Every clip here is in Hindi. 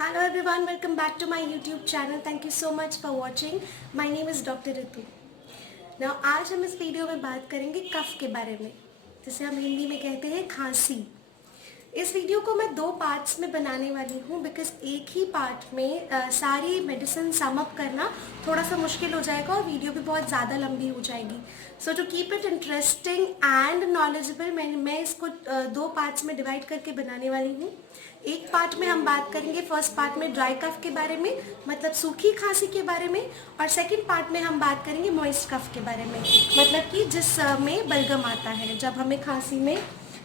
Hello everyone, welcome back to my YouTube channel. Thank you so much for watching. My name is Dr. Ritu. Now आज हम इस वीडियो में बात करेंगे कफ के बारे में, जिसे हम हिंदी में कहते हैं खांसी। इस वीडियो को मैं दो पार्ट्स में बनाने वाली हूँ बिकॉज एक ही पार्ट में सारी मेडिसिन सम अप करना थोड़ा सा मुश्किल हो जाएगा और वीडियो भी बहुत ज़्यादा लंबी हो जाएगी। So to keep it interesting and knowledgeable मैं इसको दो पार्ट्स में डिवाइड करके बनाने वाली हूँ। एक पार्ट में हम बात करेंगे, फर्स्ट पार्ट में ड्राई कफ के बारे में, मतलब सूखी खांसी के बारे में, और सेकंड पार्ट में हम बात करेंगे मॉइस्ट कफ के बारे में, मतलब कि जिसमें बलगम आता है। जब हमें खांसी में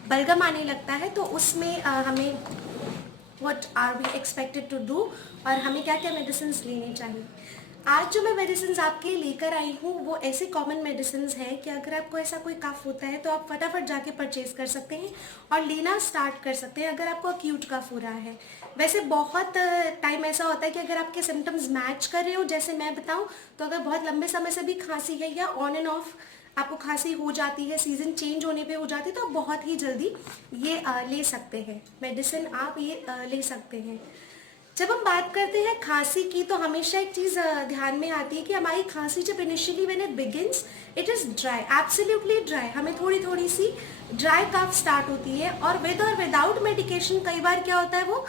बलगम आने लगता है तो उसमें हमें what are we expected to do और हमें क्या क्या मेडिसिन लेनी चाहिए। आज जो मैं मेडिसिन आपके लिए लेकर आई हूँ वो ऐसे कॉमन मेडिसिन है कि अगर आपको ऐसा कोई कफ होता है तो आप फटाफट जाके परचेज कर सकते हैं और लेना स्टार्ट कर सकते हैं अगर आपको एक्यूट कफ हो रहा है। वैसे बहुत टाइम ऐसा होता है कि अगर आपके सिम्टम्स मैच कर रहे हो, जैसे मैं बताऊं तो अगर बहुत लंबे समय से भी खांसी है या ऑन एंड ऑफ आपको खांसी हो जाती है, सीजन चेंज होने पे हो जाती है, तो आप बहुत ही जल्दी ये ले सकते हैं मेडिसिन, आप ये ले सकते हैं। जब हम बात करते हैं खांसी की तो हमेशा एक चीज़ ध्यान में आती है कि हमारी खांसी जब initially when it begins it is dry, absolutely dry, हमें थोड़ी थोड़ी सी ड्राई कफ स्टार्ट होती है और विद और विदाउट मेडिकेशन कई बार क्या होता है वो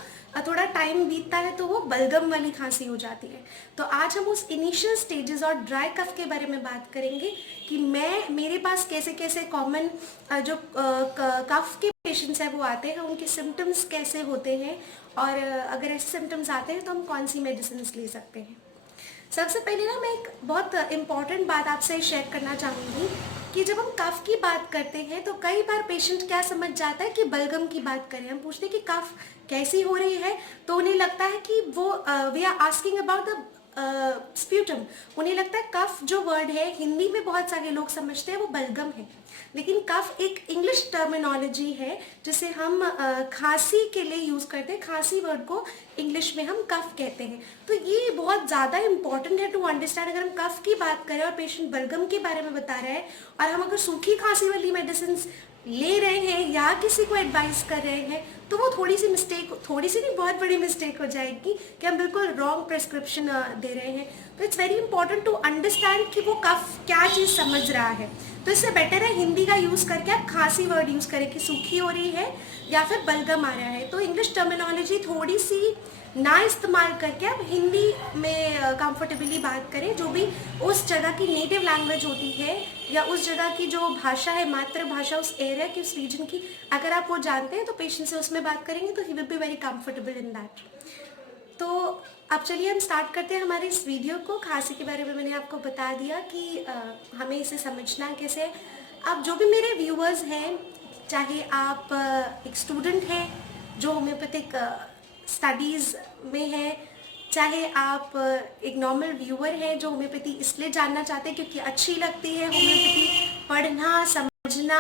थोड़ा टाइम बीतता है तो वो बलगम वाली खांसी हो जाती है। तो आज हम उस इनिशियल स्टेजेस और ड्राई कफ के बारे में बात करेंगे कि मेरे पास कैसे कैसे कॉमन जो कफ के पेशेंट्स हैं वो आते हैं, उनके सिम्टम्स कैसे होते हैं और अगर ऐसे सिम्टम्स आते हैं तो हम कौन सी मेडिसिन ले सकते हैं। सबसे पहले ना मैं एक बहुत इम्पॉर्टेंट बात आपसे शेयर करना चाहूँगी कि जब हम कफ की बात करते हैं तो कई बार पेशेंट क्या समझ जाता है कि बलगम की बात करें, हम पूछते हैं कि कफ कैसी हो रही है तो उन्हें लगता है कि वो we are asking about the sputum. उन्हें लगता है कफ जो वर्ड है हिंदी में बहुत सारे लोग समझते हैं वो बलगम है, लेकिन कफ एक इंग्लिश टर्मिनोलॉजी है जिसे हम खांसी के लिए यूज़ करते हैं। खांसी वर्ड को इंग्लिश में हम कफ कहते हैं। तो ये बहुत ज़्यादा इंपॉर्टेंट है टू अंडरस्टैंड। अगर हम कफ की बात करें और पेशेंट बलगम के बारे में बता रहा है और हम अगर सूखी खांसी वाली मेडिसिन ले रहे हैं या किसी को एडवाइस कर रहे हैं तो वो थोड़ी सी नहीं बहुत बड़ी मिस्टेक हो जाएगी कि हम बिल्कुल रॉन्ग प्रेस्क्रिप्शन दे रहे हैं। तो it's very important to understand कि वो कफ क्या चीज़ समझ रहा है। तो इससे बेटर है हिंदी का यूज़ करके आप खांसी वर्ड यूज़ करें कि सूखी हो रही है या फिर बलगम आ रहा है। तो इंग्लिश टर्मिनोलॉजी थोड़ी सी ना इस्तेमाल करके आप हिंदी में कंफर्टेबली बात करें। जो भी उस जगह की नेटिव लैंग्वेज होती है या उस जगह की जो भाषा है, मातृभाषा उस एरिया की, उस रीजन की, अगर आप वो जानते हैं तो पेशेंट से उसमें बात करेंगे तो he will be very comfortable in that. तो अब चलिए हम स्टार्ट करते हैं हमारे इस वीडियो को। खांसी के बारे में मैंने आपको बता दिया कि हमें इसे समझना कैसे है। अब जो भी मेरे व्यूअर्स हैं, चाहे आप एक स्टूडेंट हैं जो होम्योपैथिक स्टडीज़ में है, चाहे आप एक नॉर्मल व्यूअर हैं जो होम्योपैथी इसलिए जानना चाहते हैं क्योंकि अच्छी लगती है होम्योपैथी पढ़ना, समझना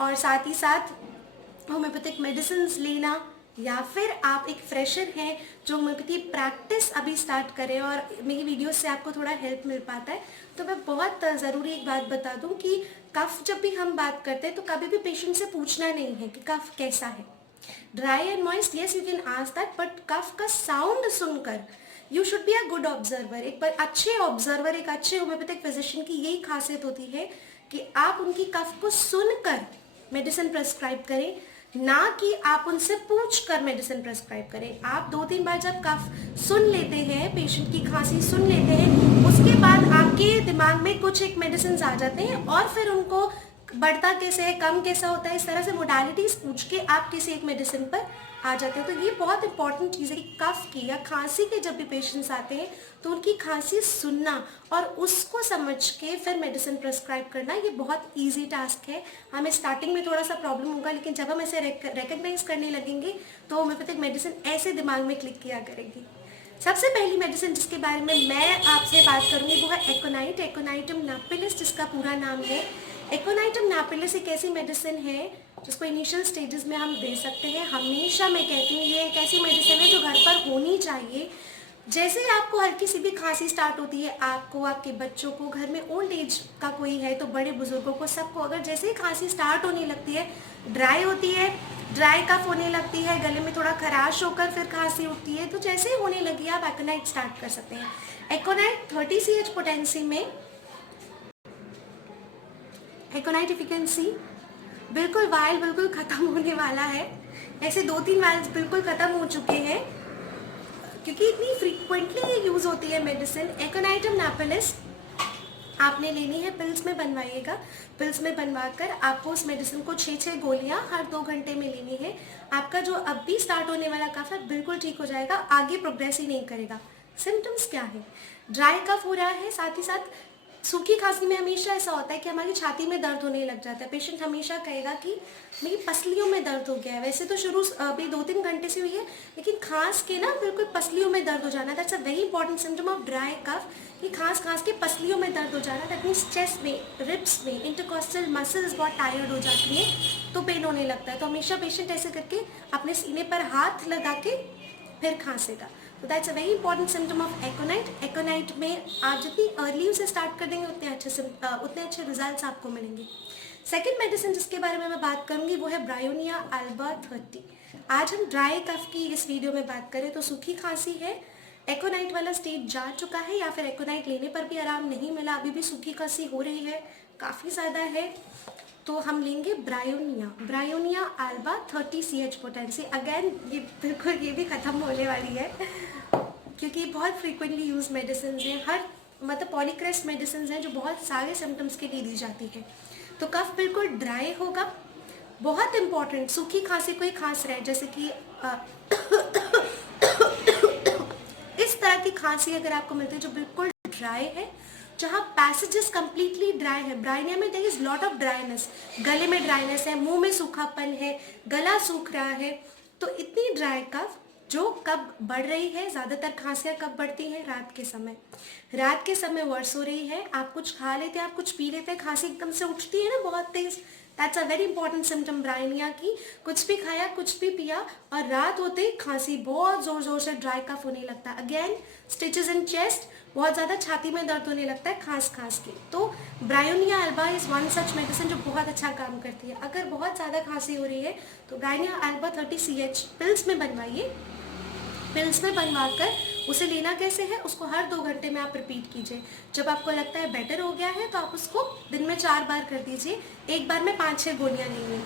और साथ ही साथ होम्योपैथिक मेडिसिन लेना, या फिर आप एक फ्रेशर हैं जो होम्योपैथी प्रैक्टिस अभी स्टार्ट करें और मेरी वीडियो से आपको थोड़ा हेल्प मिल पाता है। तो मैं बहुत ज़रूरी एक बात बता दूं कि कफ जब भी हम बात करते हैं तो कभी भी पेशेंट से पूछना नहीं है कि कफ कैसा है। Dry and moist, yes you can ask that, but कफ का साउंड सुनकर you should be a good observer. एक बार अच्छे ऑब्जर्वर, एक अच्छे होम्योपैथिक फिजिशियन की यही खासियत होती है कि आप उनकी कफ को सुनकर मेडिसिन प्रेस्क्राइब करें, ना कि आप उनसे पूछ कर मेडिसिन प्रेस्क्राइब करें। आप 2-3 बार जब कफ सुन लेते हैं, पेशेंट की खांसी सुन लेते हैं, उसके बाद आपके दिमाग में कुछ एक मेडिसिन आ जाते हैं और फिर उनको बढ़ता कैसे है, कम कैसा होता है, इस तरह से मोडालिटीज पूछ के आप किसी एक मेडिसिन पर आ जाते हैं। तो ये बहुत इंपॉर्टेंट चीज़ है कि कफ की या खांसी के जब भी पेशेंट्स आते हैं तो उनकी खांसी सुनना और उसको समझ के फिर मेडिसिन प्रेस्क्राइब करना, ये बहुत इजी टास्क है। हमें स्टार्टिंग में थोड़ा सा प्रॉब्लम होगा, लेकिन जब हम ऐसे रिकग्नाइज करने लगेंगे तो होम्योपैथिक मेडिसिन ऐसे दिमाग में क्लिक किया करेगी। सबसे पहली मेडिसिन जिसके बारे में मैं आपसे बात करूंगी वो है एकोनाइट, एकोनाइटम नापिलिस जिसका पूरा नाम है। एकोनाइटम नापिलिस एक ऐसी मेडिसिन है जिसको इनिशियल स्टेजेस में हम दे सकते हैं। हमेशा मैं कहती हूँ ये एक ऐसी मेडिसिन है जो घर पर होनी चाहिए। जैसे ही आपको हल्की सी भी खांसी स्टार्ट होती है, आपको, आपके बच्चों को, घर में ओल्ड एज का कोई है तो बड़े बुजुर्गों को, सबको अगर जैसे ही खांसी स्टार्ट होने लगती है, ड्राई होती है, ड्राई कफ होने लगती है, गले में थोड़ा खराश होकर फिर खांसी उठती है, तो जैसे ही होने लगी आप एकोनाइट स्टार्ट कर सकते हैं। एकोनाइट 30 CH पोटेंसी में, एकोनाइट इफ यू कैन सी, बिल्कुल वायल बिल्कुल ख़त्म होने वाला है। ऐसे 2-3 वायल्स बिल्कुल ख़त्म हो चुके हैं क्योंकि इतनी फ्रीक्वेंटली ये यूज़ होती है मेडिसिन। एकोनाइटम नापोलिस आपने लेनी है, पिल्स में बनवाइएगा। पिल्स में बनवाकर आपको उस मेडिसिन को 6 गोलियां हर 2 घंटे में लेनी है। आपका जो अब भी स्टार्ट होने वाला कफ है बिल्कुल ठीक हो जाएगा, आगे प्रोग्रेस ही नहीं करेगा। सिम्टम्स क्या है? ड्राई कफ हो रहा है, साथ ही साथ सूखी खांसी में हमेशा ऐसा होता है कि हमारी छाती में दर्द होने लग जाता है। पेशेंट हमेशा कहेगा कि मेरी पसलियों में दर्द हो गया है। वैसे तो शुरू अभी 2-3 घंटे से हुई है, लेकिन खांस के ना बिल्कुल पसलियों में दर्द हो जाना, that's a very important symptom of dry cough, कि खांस के पसलियों में दर्द हो जाना। दैट मीन्स चेस्ट में, रिब्स में, इंटरकॉस्टल मसल्स बहुत टायर्ड हो जाती है तो पेन होने लगता है। तो हमेशा पेशेंट ऐसे करके अपने सीने पर हाथ लगा के फिर खांसेगा। तो that's a very important symptom of aconite. Aconite में आप जितनी अर्ली उसे स्टार्ट कर देंगे उतने अच्छे रिजल्ट्स आपको मिलेंगे। सेकेंड मेडिसिन जिसके बारे में मैं बात करूंगी वो है ब्रायोनिया अल्बा 30। आज हम ड्राई कफ की इस वीडियो में बात करें तो सूखी खांसी है, एकोनाइट वाला स्टेज जा चुका है या फिर एकोनाइट लेने पर भी आराम नहीं मिला, अभी भी सूखी खांसी हो रही है, काफ़ी ज़्यादा है, तो हम लेंगे bryonia alba 30 CH potency. Again ये बिल्कुल ये भी ख़त्म होने वाली है क्योंकि बहुत फ्रीक्वेंटली यूज मेडिसिन हैं, हर मतलब पॉलीक्रेस्ट मेडिसिन हैं जो बहुत सारे सिम्टम्स के लिए दी जाती है। तो कफ बिल्कुल ड्राई होगा। बहुत इंपॉर्टेंट, सूखी खांसी कोई खांस रहे जैसे कि इस तरह की खांसी अगर आपको मिलती है जो बिल्कुल ड्राई है, जहाँ पैसेजेस कंप्लीटली ड्राई है, ब्रायनिया में there is lot of dryness, गले में ड्राइनेस है, मुंह में सूखापन है, गला सूख रहा है, तो इतनी ड्राई कफ जो कब बढ़ रही है, ज़्यादातर खांसियाँ कब बढ़ती हैं? रात के समय। रात के समय वर्ष हो रही है, आप कुछ खा लेते हैं, आप कुछ पी लेते हैं, खांसी एकदम से उठती है ना बहुत तेज, that's a very important symptom bryonia की। कुछ भी खाया, कुछ भी पिया और रात होते ही खांसी बहुत जोर जोर से ड्राई कफ होने लगता है। अगेन स्टिचेस इन चेस्ट, बहुत ज़्यादा छाती में दर्द होने लगता है खांस के। तो bryonia alba is one such medicine जो बहुत अच्छा काम करती है। अगर बहुत ज़्यादा खांसी हो रही है तो ब्रायोनिया अल्बा 30 CH पिल्स में बनवाइए। पिल्स में बनवाकर उसे लेना कैसे है, उसको हर 2 घंटे में आप रिपीट कीजिए। जब आपको लगता है बेटर हो गया है तो आप उसको दिन में 4 बार कर दीजिए, एक बार में 5-6 गोलियाँ लेंगे।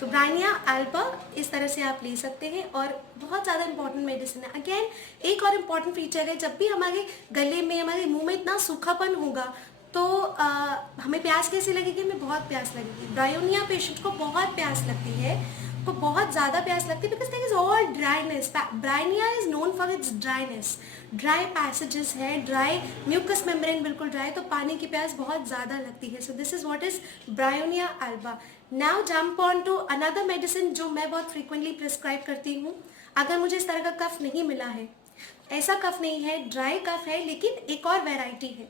तो ब्रायोनिया अल्बा इस तरह से आप ले सकते हैं और बहुत ज़्यादा इंपॉर्टेंट मेडिसिन है। अगेन एक और इम्पॉर्टेंट फीचर है, जब भी हमारे गले में, हमारे मुंह में इतना सूखापन होगा तो हमें प्यास कैसे लगेगी? हमें बहुत प्यास लगेगी। ब्रायोनिया पेशेंट को बहुत प्यास लगती है, को बहुत ज़्यादा प्यास लगती है because there is all dryness. Bryonia is known for its dryness, dry passages है, ड्राई म्यूकस मेम्ब्रेन बिल्कुल ड्राई, तो पानी की प्यास बहुत ज़्यादा लगती है। So this is what is Bryonia alba. Now jump on to another medicine जो मैं बहुत फ्रीक्वेंटली प्रिस्क्राइब करती हूँ अगर मुझे इस तरह का कफ नहीं मिला है, ऐसा कफ नहीं है, ड्राई कफ है, लेकिन एक और वेराइटी है,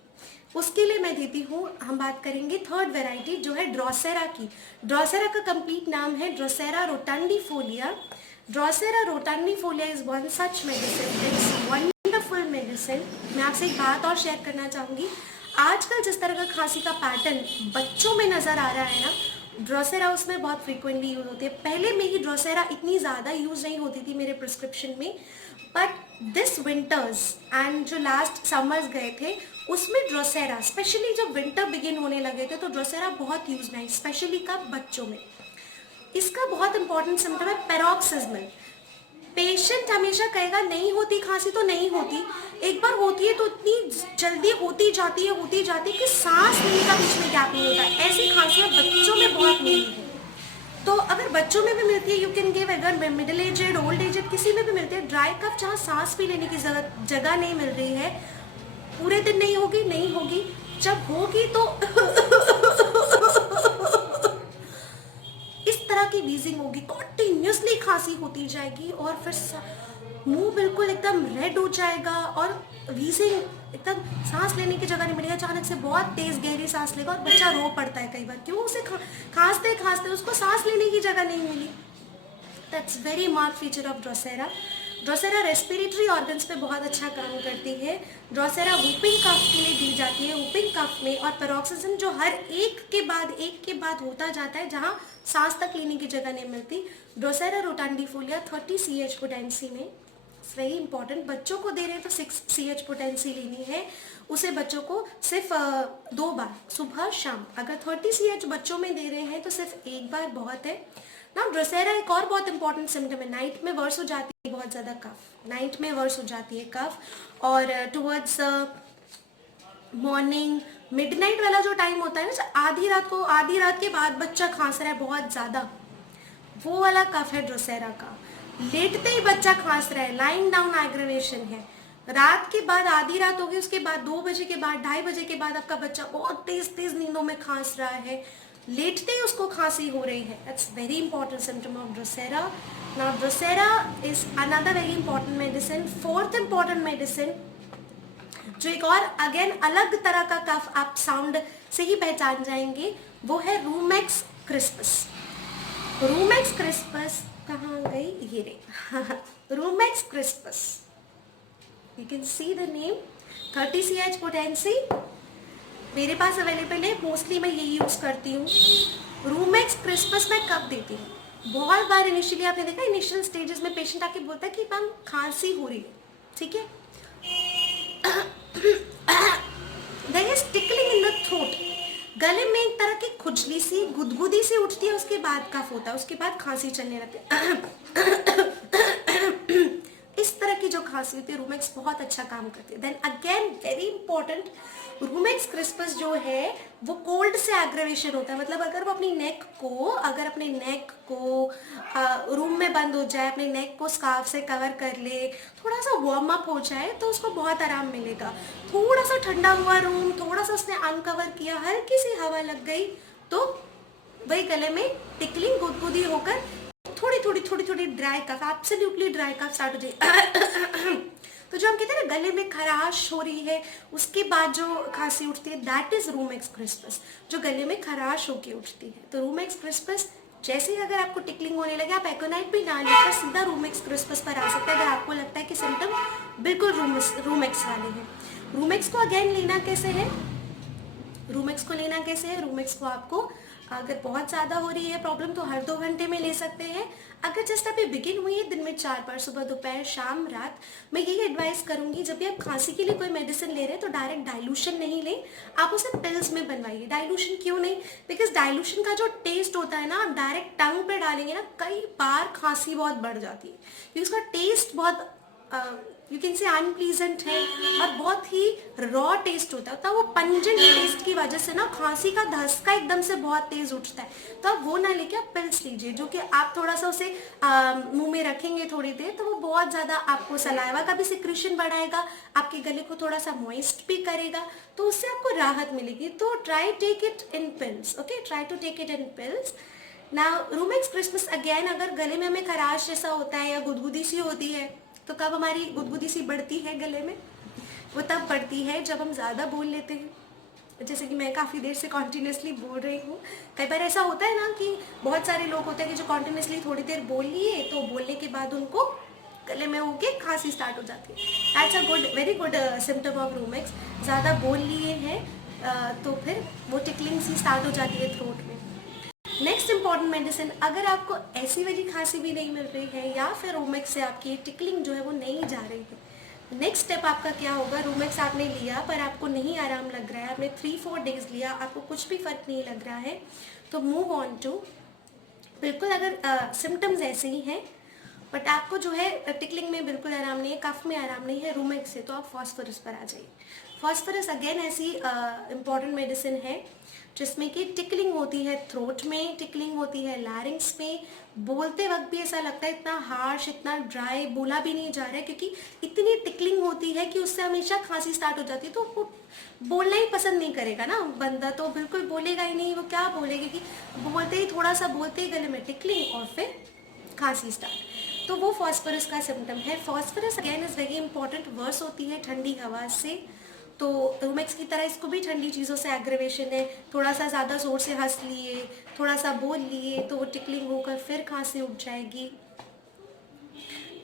उसके लिए मैं देती हूँ। हम बात करेंगे थर्ड वेराइटी जो है ड्रोसेरा की। ड्रोसेरा का कंप्लीट नाम है drosera rotundifolia. Drosera rotundifolia is one such medicine, it's wonderful medicine. मैं आपसे एक बात और शेयर करना चाहूँगी, आजकल जिस तरह का खांसी का पैटर्न बच्चों में नज़र आ रहा है ना, ड्रोसेरा उसमें बहुत फ्रीक्वेंटली यूज होती है। पहले में ही ड्रोसेरा इतनी ज़्यादा यूज नहीं होती थी मेरे प्रिस्क्रिप्शन में, बट दिस विंटर्स एंड जो लास्ट समर्स गए थे उसमें ड्रोसेरा, स्पेशली जब विंटर बिगिन होने लगे थे तो ड्रोसेरा बहुत यूज में आई, स्पेशली कब? बच्चों में। इसका बहुत इंपॉर्टेंट सिम्टम है पैरोक्सिस्मल। पेशेंट हमेशा कहेगा नहीं होती खांसी तो नहीं होती, एक बार होती है तो इतनी जल्दी होती जाती है कि सांस लेने का बीच में गैप नहीं होता। ऐसी खांसियाँ बच्चों में बहुत मिली है। तो अगर बच्चों में भी मिलती है, यू कैन गिव, अगर मिडिल एजेड, ओल्ड एजेड किसी में भी मिलती है, ड्राई कफ जहाँ सांस भी लेने की जगह नहीं मिल रही है, पूरे दिन नहीं होगी, जब होगी तो इस तरह की वीजिंग होगी, कंटिन्यूसली खांसी होती जाएगी और फिर मुंह बिल्कुल एकदम रेड हो जाएगा और वीजिंग, एकदम सांस लेने की जगह नहीं मिलेगी, अचानक से बहुत तेज गहरी सांस लेगा और बच्चा रो पड़ता है कई बार, क्यों? उसे खांसते उसको सांस लेने की जगह नहीं मिली। That's very mark feature of drosera. Drosera respiratory organs पे बहुत अच्छा काम करती है। ड्रोसेरा वूपिंग कफ के लिए दी जाती है, वूपिंग कफ में, और पेरोक्सिज्म जो हर एक के बाद होता जाता है, जहाँ सांस तक लेने की जगह नहीं मिलती। ड्रोसेरा रोटांडिफोलिया 30 CH पोटेंसी में, वेरी इंपॉर्टेंट। बच्चों को दे रहे हैं तो 6 CH पोटेंसी लेनी है, उसे बच्चों को सिर्फ 2 बार, सुबह शाम। अगर 30 CH बच्चों में दे रहे हैं तो सिर्फ एक बार बहुत है ना। ड्रोसेरा एक और बहुत इंपॉर्टेंट सिम्टम है, नाइट में वर्स हो जाती है बहुत ज़्यादा कफ, नाइट में वर्स हो जाती है कफ, और टुवर्ड्स मॉर्निंग मिडनाइट वाला जो टाइम होता है ना, आधी रात के बाद बच्चा खांस रहा है बहुत ज़्यादा, वो वाला कफ है ड्रोसेरा का। लेटते ही बच्चा खांस रहा है, लाइंग डाउन एग्रेवेशन है। रात के बाद, आधी रात होगी, उसके बाद 2 बजे के बाद, 2:30 बजे के बाद आपका बच्चा बहुत तेज नींदों में खांस रहा है, लेटते ही उसको खांसी हो रही है। That's very important symptom of Drosera. Now Drosera is another very important medicine. Fourth important medicine जो एक और अगेन अलग तरह का कफ आप साउंड से ही पहचान जाएंगे, वो है रूमेक्स क्रिस्पस। रूमेक्स क्रिस्पस कहाँ गई, ये रे rumex crispus, you can see the name, 30 CH potency मेरे पास अवेलेबल है, मोस्टली मैं यही यूज करती हूँ। रूमेक्स क्रिस्पस मैं कब देती हूँ, बहुत बार इनिशियली आपने देखा, इनिशियल स्टेजेस में पेशेंट आके बोलता है कि मैम खांसी हो रही है, ठीक है, there is tickling in the throat, गले में एक तरह की खुजली सी, गुदगुदी सी उठती है, उसके बाद कफ होता है, उसके बाद खांसी चलने लगती है। इस तरह की जो खांसी होती है, रूमेक्स बहुत अच्छा काम करती है। Then again very important, Romex क्रिस्पस जो है वो कोल्ड से एग्रेवेशन होता है, मतलब अगर वो अपने नेक को रूम में बंद हो जाए, अपने नेक को स्कार्फ से कवर कर ले, थोड़ा सा वार्म अप हो जाए तो उसको बहुत आराम मिलेगा। थोड़ा सा ठंडा हुआ रूम, थोड़ा सा उसने अनकवर किया, हल्की सी हवा लग गई तो वही गले में टिकलिंग, गुदगुदी होकर थोड़ी dry cough, absolutely dry cough start हो जाए। तो जो हम कहते हैं ना गले में खराश हो रही है, उसके बाद जो खांसी उठती है, दैट इज रूमेक्स क्रिस्पस, जो गले में खराश होके उठती है। तो रूमेक्स क्रिस्पस जैसे ही अगर आपको टिकलिंग होने लगे, आप एकोनाइट भी ना लेकर सीधा रूमेक्स क्रिस्पस पर आ सकते हैं, अगर आपको लगता है कि सिम्टम बिल्कुल रूमेक्स वाले हैं। रूमेक्स को अगेन लेना कैसे है, रूमेक्स को आपको अगर बहुत ज़्यादा हो रही है प्रॉब्लम तो हर 2 घंटे में ले सकते हैं। अगर जस्ट अभी बिगिन हुई है, दिन में 4 बार, सुबह, दोपहर, शाम, रात, मैं यही एडवाइस करूंगी, जब भी आप खांसी के लिए कोई मेडिसिन ले रहे हैं तो डायरेक्ट डाइल्यूशन नहीं लें, आप उसे पिल्स में बनवाइए। डाइल्यूशन क्यों नहीं, बिकॉज डाइल्यूशन का जो टेस्ट होता है ना, आप डायरेक्ट टंग पे डालेंगे ना, कई बार खांसी बहुत बढ़ जाती है, क्योंकि उसका टेस्ट बहुत यू कैन से अनप्लीजेंट है और बहुत ही रॉ टेस्ट होता है, तो वो पंजेंट टेस्ट की वजह से ना खांसी का धसका एकदम से बहुत तेज उठता है। तो आप वो ना लेके आप पिल्स लीजिए, जो कि आप थोड़ा सा उसे मुंह में रखेंगे थोड़ी देर, तो वो बहुत ज़्यादा आपको सलाइवा का भी सिक्रीशन बढ़ाएगा, आपके गले को थोड़ा सा मॉइस्ट भी करेगा, तो उससे आपको राहत मिलेगी। तो try take it in pills, okay, try to take it in pills. ना रूमेक्स क्रिस्पस अगेन, अगर गले में हमें खराश जैसा होता है या गुदगुदी सी होती है, तो कब हमारी गुदगुदी सी बढ़ती है गले में, वो तब बढ़ती है जब हम ज़्यादा बोल लेते हैं, जैसे कि मैं काफ़ी देर से कॉन्टिन्यूसली बोल रही हूँ। कई बार ऐसा होता है ना कि बहुत सारे लोग होते हैं कि जो कॉन्टिन्यूसली थोड़ी देर बोल लिए, तो बोलने के बाद उनको गले में होके खांसी स्टार्ट हो जाती है। That's a very good symptom of rumex. ज़्यादा बोल लिए हैं तो फिर वो टिकलिंग सी स्टार्ट हो जाती है थ्रोट में। नेक्स्ट इंपॉर्टेंट मेडिसिन, अगर आपको ऐसी वाली खांसी भी नहीं मिल रही है या फिर रूमेक्स से आपकी टिकलिंग जो है वो नहीं जा रही है, नेक्स्ट स्टेप आपका क्या होगा, रूमेक्स आपने लिया पर आपको नहीं आराम लग रहा है, आपने 3-4 डेज लिया, आपको कुछ भी फर्क नहीं लग रहा है, तो मूव ऑन टू, बिल्कुल अगर सिम्टम्स ऐसे ही हैं बट आपको जो है टिकलिंग में बिल्कुल आराम नहीं है, कफ में आराम नहीं है रूमेक्स से, तो आप फॉस्फोरस पर आ जाइए। फॉस्फोरस अगेन ऐसी इंपॉर्टेंट मेडिसिन है जिसमें कि टिकलिंग होती है थ्रोट में, टिकलिंग होती है लैरिंग्स में, बोलते वक्त भी ऐसा लगता है इतना हार्श, इतना ड्राई, बोला भी नहीं जा रहा है, क्योंकि इतनी टिकलिंग होती है कि उससे हमेशा खांसी स्टार्ट हो जाती है, तो वो बोलना ही पसंद नहीं करेगा ना बंदा, तो बिल्कुल बोलेगा ही नहीं, वो क्या बोलेगा कि बोलते ही थोड़ा सा बोलते ही गले में टिकलिंग और फिर खांसी स्टार्ट, तो वो फॉस्फोरस का सिम्टम है। Phosphorus again is very important, worse होती है ठंडी हवा से, तो रूमेक्स की तरह इसको भी ठंडी चीज़ों से एग्रेवेशन है, थोड़ा सा ज़्यादा जोर से हंस लिए, थोड़ा सा बोल लिए तो वो टिकलिंग होकर फिर खांसी उठ जाएगी।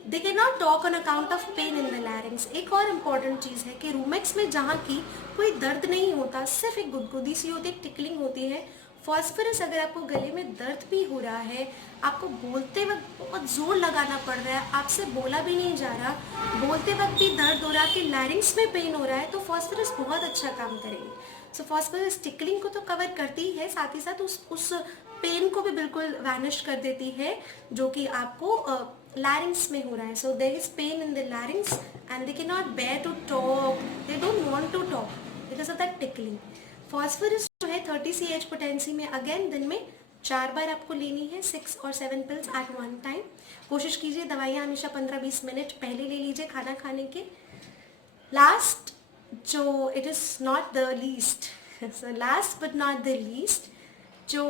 दे can not talk on account of pen in the लैरिंग्स। एक और इम्पॉर्टेंट चीज़ है कि रूमेक्स में जहाँ की कोई दर्द नहीं होता, सिर्फ एक गुदगुदी सी होती है, एक टिकलिंग होती है। फॉस्फोरस अगर आपको गले में दर्द भी हो रहा है, आपको बोलते वक्त बहुत जोर लगाना पड़ रहा है, आपसे बोला भी नहीं जा रहा, बोलते वक्त भी दर्द हो रहा है, कि लैरिंग्स में पेन हो रहा है, तो फॉस्फोरस बहुत अच्छा काम करेंगे। सो फॉस्फोरस टिकलिंग को तो कवर करती है, साथ ही साथ उस पेन को भी बिल्कुल वैनिश कर देती है जो कि आपको लैरिंग्स में हो रहा है। So there is pain in the larynx and they can not bear to talk, they don't want to talk because of that tickling. Phosphorus जो है 30 CH पोटेंसी में अगेन दिन में 4 बार आपको लेनी है, 6 और 7 पिल्स एट वन टाइम। कोशिश कीजिए दवाइयाँ हमेशा 15-20 मिनट पहले ले लीजिए खाना खाने के। लास्ट जो it is not the least, last but not the least, जो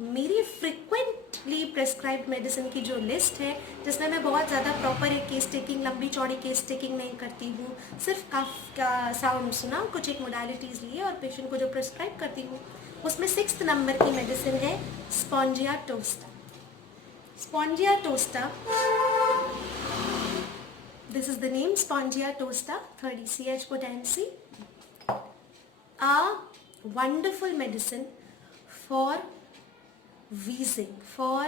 मेरी फ्रिक्वेंटली प्रेस्क्राइब्ड मेडिसिन की जो लिस्ट है, जिसमें मैं बहुत ज़्यादा प्रॉपर एक केस टेकिंग, लंबी चौड़ी केस टेकिंग नहीं करती हूँ, सिर्फ कफ का साउंड सुना, कुछ एक मोडालिटीज़ लिए और पेशेंट को जो प्रेस्क्राइब करती हूँ, उसमें 6th नंबर की मेडिसिन है Spongia टोस्टा। Spongia टोस्टा, this is the name Spongia tosta, 30 CH potency, a wonderful medicine for wheezing, for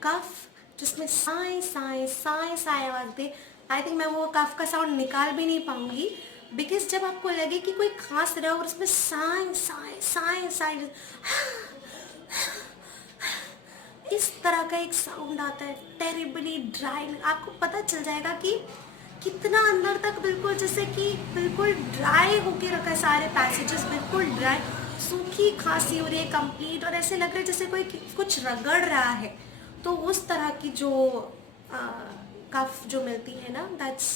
cough जिसमें साए साए साए साए आवाज दे। आई थिंक मैं वो कफ का साउंड निकाल भी नहीं पाऊंगी, बिकॉज जब आपको लगे कि कोई खांस रहा है और उसमें साए साए साए साए इस तरह का एक साउंड आता है, टेरिबली ड्राई, आपको पता चल जाएगा कि कितना अंदर तक बिल्कुल जैसे कि बिल्कुल ड्राई होके रखा है, सारे पैसेजेस बिल्कुल ड्राई, सूखी खांसी हो रही है कंप्लीट, और ऐसे लग रहा है जैसे कोई कुछ रगड़ रहा है। तो उस तरह की जो कफ जो मिलती है ना, दैट्स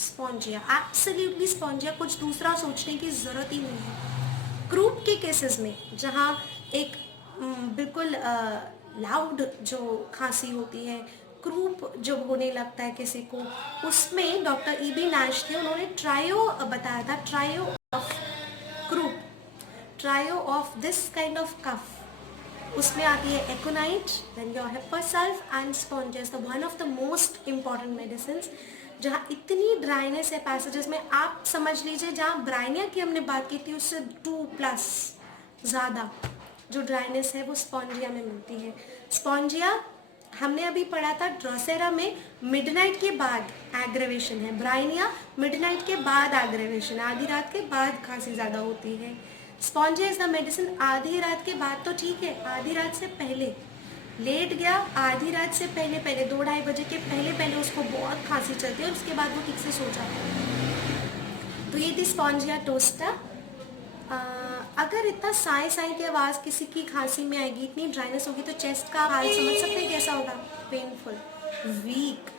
स्पॉन्जिया, एब्सोल्युटली स्पॉन्जिया, कुछ दूसरा सोचने की ज़रूरत ही नहीं है। क्रूप के केसेस में जहाँ एक बिल्कुल लाउड जो खांसी होती है, क्रूप जब होने लगता है किसी को, उसमें डॉक्टर E.B. नैश थे, उन्होंने ट्रायो बताया था, trio of croup, trio of this kind of cough. उसमें आती है aconite, then your hepar sulph and spongia, the one of the most important medicine. जहाँ इतनी ड्राइनेस है पैसेजेस में, आप समझ लीजिए जहाँ ब्राइनिया की हमने बात की थी उससे 2+ ज़्यादा जो ड्राइनेस है वो स्पॉन्जिया में मिलती है। स्पॉन्जिया हमने अभी पढ़ा था ड्रोसेरा में मिडनाइट के बाद एग्रेवेशन है, ब्राइनिया मिडनाइट के बाद एग्रेवेशन, आधी रात के बाद खांसी ज़्यादा होती है। स्पॉन्जिया इज द मेडिसिन आधी रात के बाद तो ठीक है, आधी रात से पहले लेट गया, आधी रात से पहले पहले 2-2:30 बजे के पहले पहले उसको बहुत खांसी चलती है और उसके बाद वो ठीक से सो जाता है। तो ये थी स्पॉन्जिया टोस्टा। अगर इतना साए साए की आवाज़ किसी की खांसी में आएगी, इतनी ड्राइनेस होगी, तो चेस्ट का हाल समझ सकते हैं कैसा होगा, पेनफुल, वीक,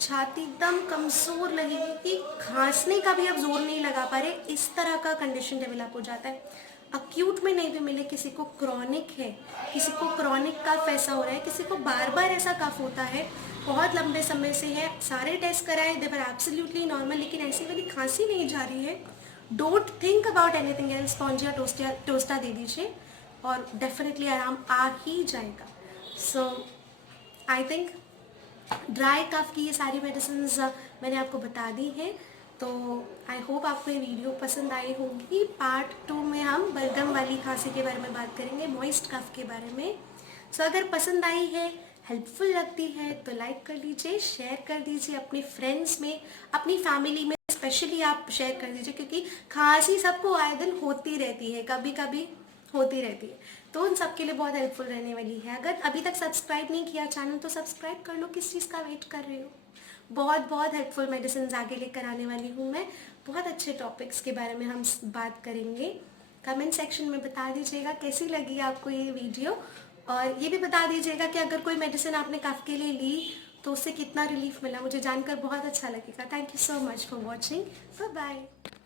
छाती एकदम कमज़ोर लगेगी कि खांसने का भी अब जोर नहीं लगा पा रहे, इस तरह का कंडीशन डेवलप हो जाता है। अक्यूट में नहीं भी मिले, किसी को क्रॉनिक है, किसी को क्रॉनिक कफ ऐसा हो रहा है, किसी को बार बार ऐसा कफ होता है, बहुत लंबे समय से है, सारे टेस्ट कराए, दे वर एब्सोल्युटली नॉर्मल, लेकिन ऐसी वाली खांसी नहीं जा रही है, don't think about anything else, spongia tosta दे दीजिए और डेफिनेटली आराम आ ही जाएगा। सो आई थिंक ड्राई कफ की ये सारी मेडिसिन मैंने आपको बता दी हैं, तो आई होप आपको ये वीडियो पसंद आई होगी। पार्ट 2 में हम बलगम वाली खांसी के बारे में बात करेंगे, मॉइस्ट कफ के बारे में। सो अगर पसंद आई है, हेल्पफुल लगती है, तो लाइक कर दीजिए, शेयर कर दीजिए अपने फ्रेंड्स में, अपनी फैमिली में स्पेशली आप शेयर कर दीजिए, क्योंकि खांसी सबको आए दिन होती रहती है, कभी कभी होती रहती है, तो उन सबके लिए बहुत हेल्पफुल रहने वाली है। अगर अभी तक सब्सक्राइब नहीं किया चैनल तो सब्सक्राइब कर लो, किस चीज़ का वेट कर रहे हो। बहुत बहुत हेल्पफुल मेडिसिन आगे लेकर आने वाली हूँ मैं, बहुत अच्छे टॉपिक्स के बारे में हम बात करेंगे। कमेंट सेक्शन में बता दीजिएगा कैसी लगी आपको ये वीडियो, और ये भी बता दीजिएगा कि अगर कोई मेडिसिन आपने कफ के लिए ली तो उससे कितना रिलीफ मिला, मुझे जानकर बहुत अच्छा लगेगा। Thank you so much for watching, bye bye.